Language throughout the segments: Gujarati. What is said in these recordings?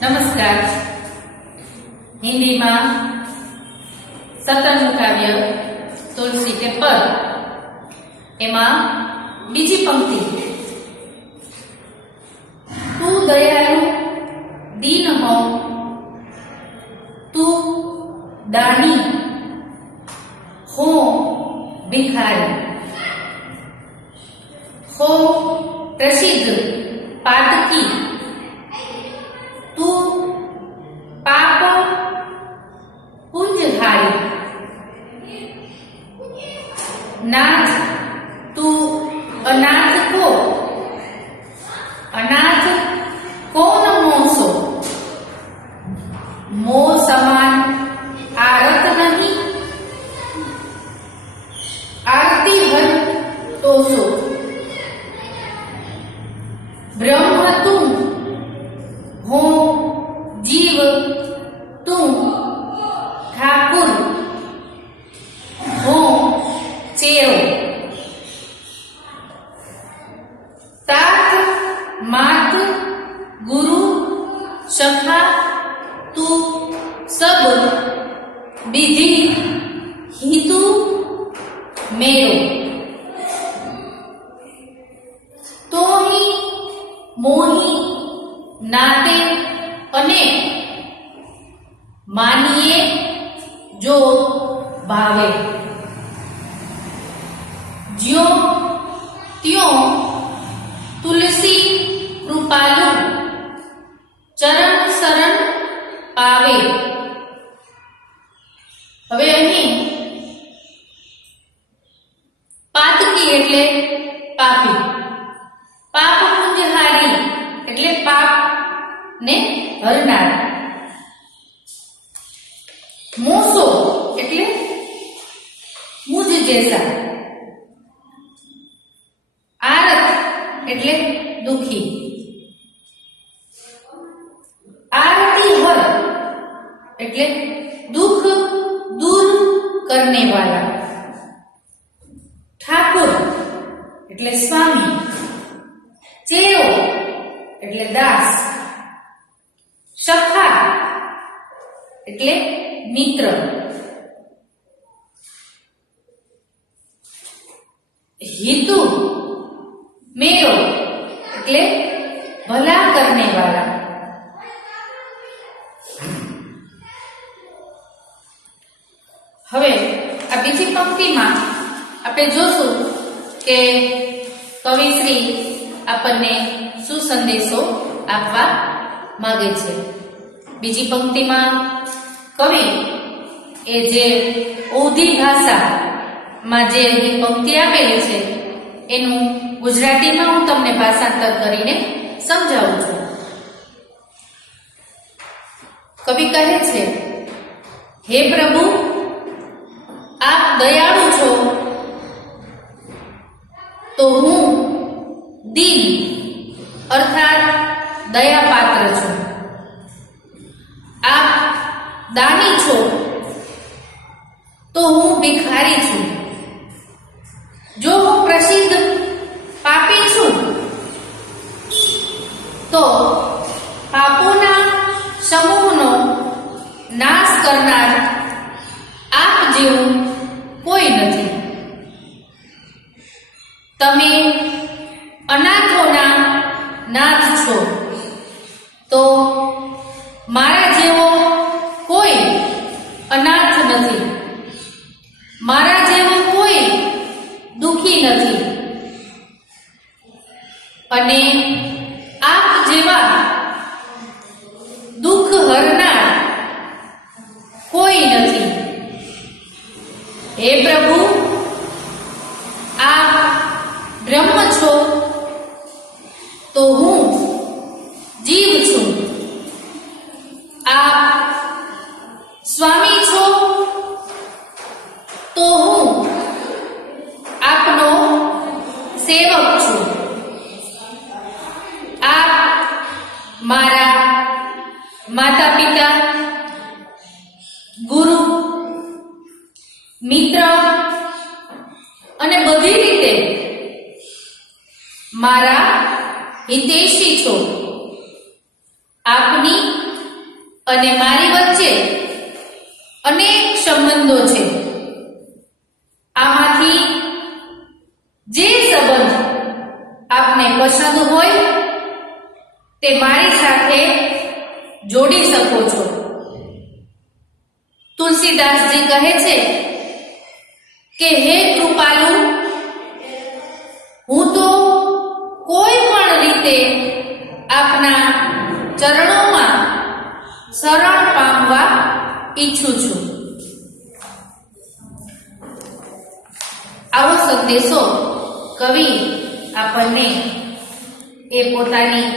નમસ્કાર. હિન્દીમાં 17મું કાવ્ય તુલસી કે પદ, એમાં બીજી પંક્તિ, તું દયાળુ દીન હો, તું દાની હો ભિખારી, હો પ્રસિદ્ધ પાતકી, તું પાપ પુંજહારી, નાથ તું અનાથ કો, અનાથ કોન મોસો, મો સમાન આરત નહીં, આરતી ભર તોસો, બ્રહ્મ તું हो जीव तू, ठाकुर हो चेरो, तात मात गुरु सखा तू सब, विधि हितु मेरो, तो ही मोही नाते अने मानिए जो भावे, ज्यो त्यों तुलसी कृपालु, चरण शरण पावे. હવે અહીં પાતકી એટલે પાપી, પાપ પુંજહારી એટલે પાપ ને હરનાર, મોસો એટલે મુજ જેસા, આરત એટલે દુખી, आरती हर એટલે दुख दूर करने वाला, ठाकुर એટલે स्वामी, चेरो એટલે દાસ, સખા એટલે મિત્ર, हितु मेरो એટલે ભલા કરને વાળા. હવે આ બીજી પંક્તિમાં આપણે જોશું કે કવિશ્રી આપણને શું સંદેશો આપવા માંગે છે. બીજી પંક્તિમાં કવિ એ જે ઔધી ભાષામાં જે પંક્તિ આપેલી છે એનું ગુજરાતીમાં હું તમને ભાષાંતર કરીને સમજાવું છું. કવિ કહે છે, હે પ્રભુ, આપ દયાળુ છો તો હું દીન અર્થાત દયાપાત્ર છું. આપ દાની છો તો હું ભિખારી છું. જો હું પ્રસિદ્ધ પાપી છું તો પાપોના સમૂહનો નાશ કરનાર આપ જેવું કોઈ નથી. તમે અનાથોના નાથ છો તો મારા જેવો કોઈ અનાથ નથી, મારા જેવો કોઈ દુખી નથી, અને આપ જેવા દુઃખ હરનાર કોઈ નથી. હે પ્રભુ, આપ બ્રહ્મ છો તો હું જીવ છું. આપ સ્વામી છો તો હું આપનો સેવક છું. આપ મારા માતા પિતા, ગુરુ, મિત્ર અને બધી રીતે મારા હિતેશી છો. આપની અને મારી વચ્ચે અનેક સંબંધો છે. આમાંથી જે સંબંધ આપને પસંદ હોય તે મારી સાથે જોડી શકો છો. તુલસીદાસજી કહે છે કે હે કૃપાલુ, હું તો કોઈ પણ રીતે આપના ચરણોમાં શરણ પામવા ઈચ્છું છું. આવો સંદેશો કવિ આપણને એ પોતાની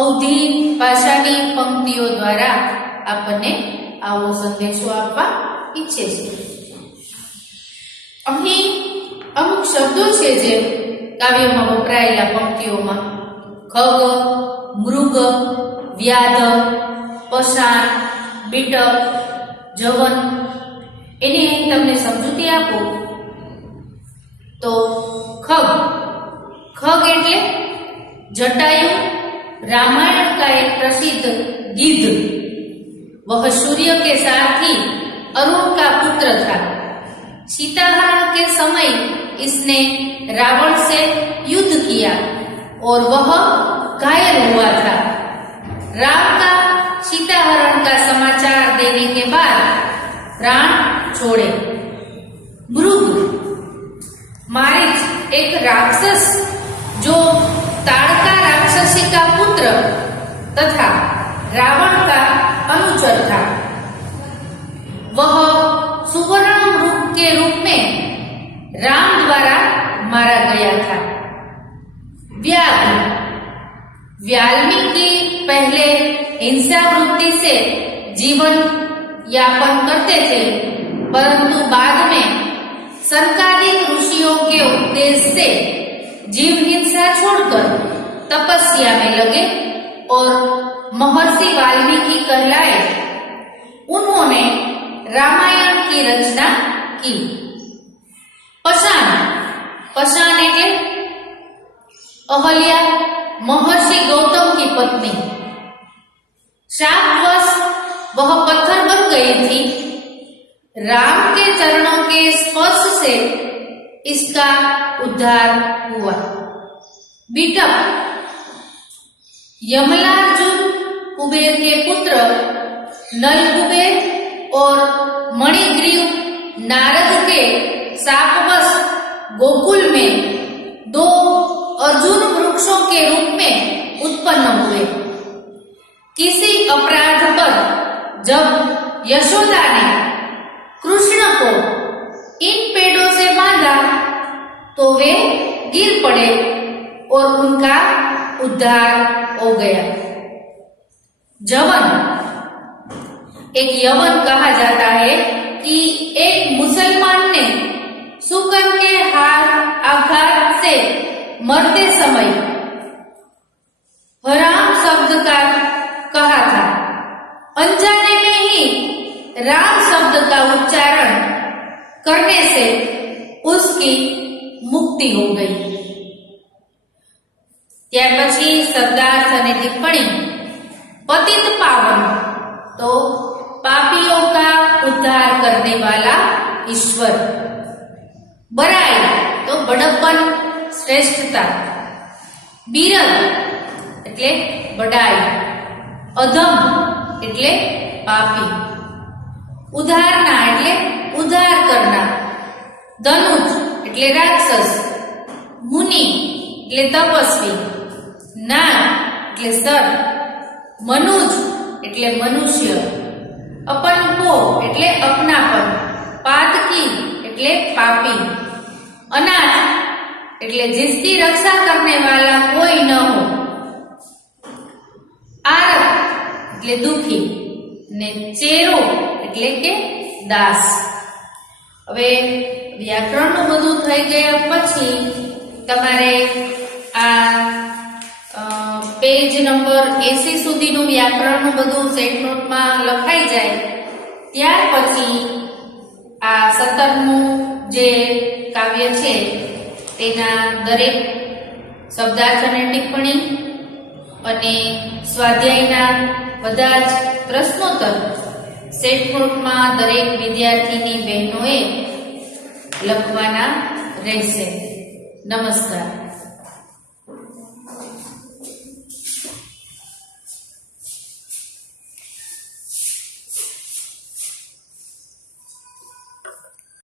અવધી ભાષાની પંક્તિઓ દ્વારા આપણને આવો સંદેશો આપવા ઈચ્છે છે. અહીં અમુક શબ્દો છે જે કાવ્યમાં વપરાયેલા પંક્તિઓમાં ખગ, મૃગ, વ્યાધ, પસાણ, બીટક, જવન, એની તમને સમજૂતી આપો તો खग એટલે जटायु रामायण का एक प्रसिद्ध गिद्ध, वह सूर्य के सारथी अरुण का पुत्र था. सीताहरण के समय इसने रावण से युद्ध किया और वह घायल हुआ था. राम का सीताहरण का समाचार देने के बाद प्राण छोड़े. मृग मारीच एक राक्षस जो ताड़का राक्षसी का पुत्र तथा रावण का अनुचर था. वह सुवर्ण मृग के रूप में राम द्वारा मारा गया था. व्याघ्र वाल्मीकि पहले हिंसा वृत्ति से जीवन यापन करते थे, परंतु बाद में संकादिक ऋषियों के उपदेश से जीव हिंसा छोड़कर तपस्या में लगे और महर्षि वाल्मीकि कहलाए. उन्होंने रामायण की रचना की. पशान એટલે अहल्या महर्षि गौतम की पत्नी. शापवश वह पत्थर बन गई थी. राम के चरणों के स्पर्श से इसका उद्धार हुआ. बीटक यमलार्जुन कुबेर के पुत्र नल कुबेर और मणिग्रीव नारद के शापवश गोकुल में 2 अर्जुन वृक्षों के रूप में उत्पन्न हुए. किसी अपराध पर जब यशोदा ने कृष्ण को इन पेड़ों से बांधा तो वे गिर पड़े और उनका उद्धार हो गया. जवन एक यवन कहा जाता है कि एक मुसलमान ने शुकर के आघात से मरते समय हराम शब्द का कहा था. अनजाने में ही राम शब्द का उच्चारण करने से उसकी मुक्ति हो गई. ત્યાર પછી શબ્દાર્થ અને ટિપ્પણી. पतित पावन तो पापियों का उद्धार करने वाला ईश्वर. बड़ाई तो बड़प्पन श्रेष्ठता. बीरल એટલે બડાઈ. અધમ એટલે પાપી. ઉદ્ધારના એટલે ઉદ્ધાર કરનાર. ધનુજ એટલે રાક્ષસ. મુનિ એટલે તપસ્વી. નાગ એટલે સર. મનુજ એટલે મનુષ્ય. અપનપો એટલે અપનાપન. પાતકી એટલે પાપી. अनाथ એટલે जिसकी रक्षा करने वाला कोई न हो. आरत એટલે दुखी ने चेरो એટલે કે દાસ. હવે વ્યાકરણનું બધું થઈ ગયા પછી તમારે આ પેજ નંબર 80 સુધીનું વ્યાકરણનું બધું સેટ નોટમાં લખાઈ જાય. ત્યાર પછી આ 17મું જે કાવ્ય છે તેના દરેક શબ્દાર્થ અને ટિપ્પણી અને સ્વાધ્યાયના બધા જ પ્રશ્નોત્તર સેટ નોટમાં દરેક વિદ્યાર્થીની બહેનોએ લખવાના રહેશે. નમસ્કાર.